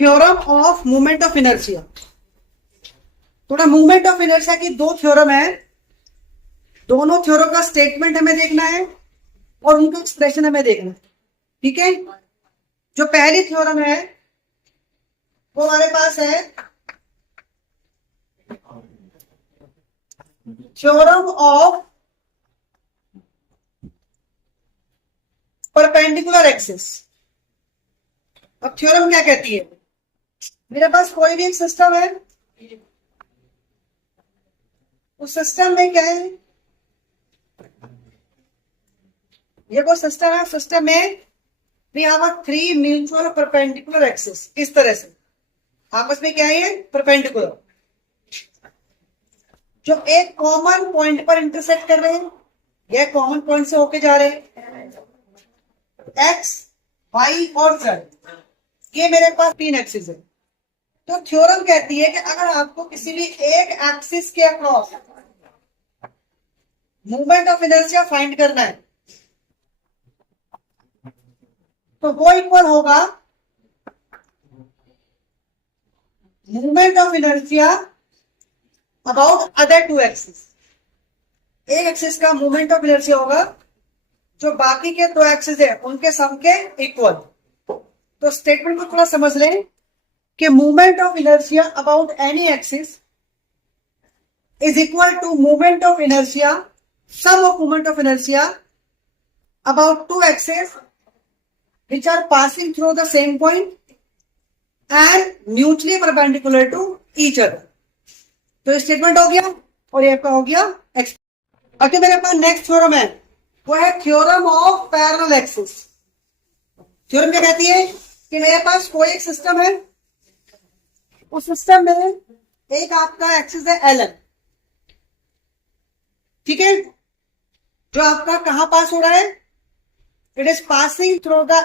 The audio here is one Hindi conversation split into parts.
Theorem of movement of inertia. थोड़ा मूवमेंट ऑफ इनर्शिया की दो थ्योरम है, दोनों थ्योरम का स्टेटमेंट हमें देखना है और उनका एक्सप्रेशन हमें देखना है। ठीक है, जो पहली थ्योरम है वो हमारे पास है थ्योरम ऑफ परपेंडिकुलर एक्सिस। अब थ्योरम क्या कहती है, मेरे पास कोई भी एक सिस्टम है, उस सिस्टम में क्या है, ये कोई सिस्टम है, सिस्टम में we have a three mutual perpendicular axis. इस तरह से आपस में क्या है, परपेंडिकुलर, जो एक कॉमन पॉइंट पर इंटरसेक्ट कर रहे हैं, यह कॉमन पॉइंट से होके जा रहे हैं, एक्स वाई और जेड, ये मेरे पास तीन एक्सिस है। तो थ्योरम कहती है कि अगर आपको किसी भी एक एक्सिस के across movement of inertia find करना है तो वो इक्वल होगा movement of inertia about other two axis. एक एक्सिस का मूवमेंट ऑफ इनर्शिया होगा जो बाकी के दो एक्सिस है उनके सम के इक्वल। तो स्टेटमेंट को थोड़ा समझ लें कि movement of inertia about any axis is equal to movement of inertia sum of movement of inertia about two axis which are passing through the same point and mutually perpendicular to each other। तो स्टेटमेंट हो गया और ये आपका हो गया एक्स। अगर मेरे पास नेक्स्ट थ्योरम है वो है theorem of parallel axis. Theorem क्या कहती है कि मेरे पास कोई एक सिस्टम है, उस सिस्टम में एक आपका एक्सिस है एल एन, ठीक है, जो आपका कहां पास हो रहा है, it is passing through the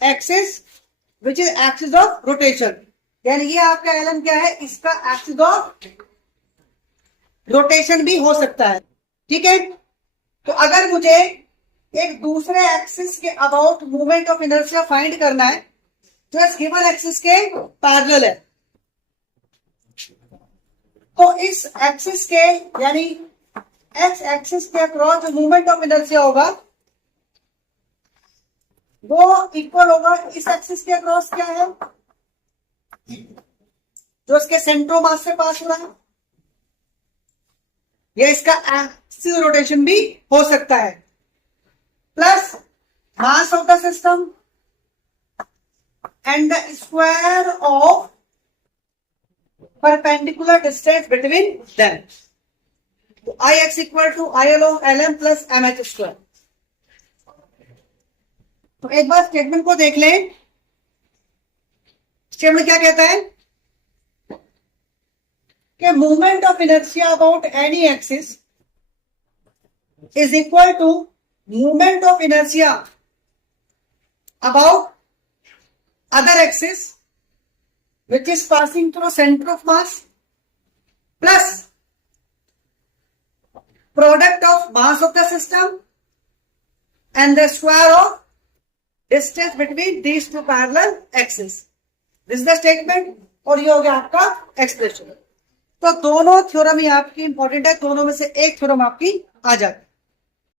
axis which is axis of rotation. यानी ये आपका एल एन क्या है, इसका एक्सिस ऑफ रोटेशन भी हो सकता है। ठीक है, तो अगर मुझे एक दूसरे एक्सिस के about movement of inertia find करना है जो इस गिवन एक्सिस के पैरेलल है, तो इस एक्सिस के यानी एक्स एक्सिस के अक्रॉस जो मूवमेंट ऑफ इनर्शिया होगा वो इक्वल होगा इस एक्सिस के अक्रॉस क्या है, जो इसके सेंट्रोमास से पास हो रहा है, या इसका एक्सिस रोटेशन भी हो सकता है, plus mass of the system and the square of perpendicular distance between them. तो I X equal to I L of L M plus M H square. तो एक बार स्टेटमेंट को देख लें, स्टेटमेंट क्या कहता है कि movement of inertia about any axis is equal to movement of inertia about other axis which is passing through center of mass plus product of mass of the system and the square of distance between these two parallel axes। This is the statement और ये हो गया आपका एक्सप्रेशन। तो दोनों थ्योरम ही आपकी इंपॉर्टेंट है, दोनों में से एक थ्योरम आपकी आ जाती है।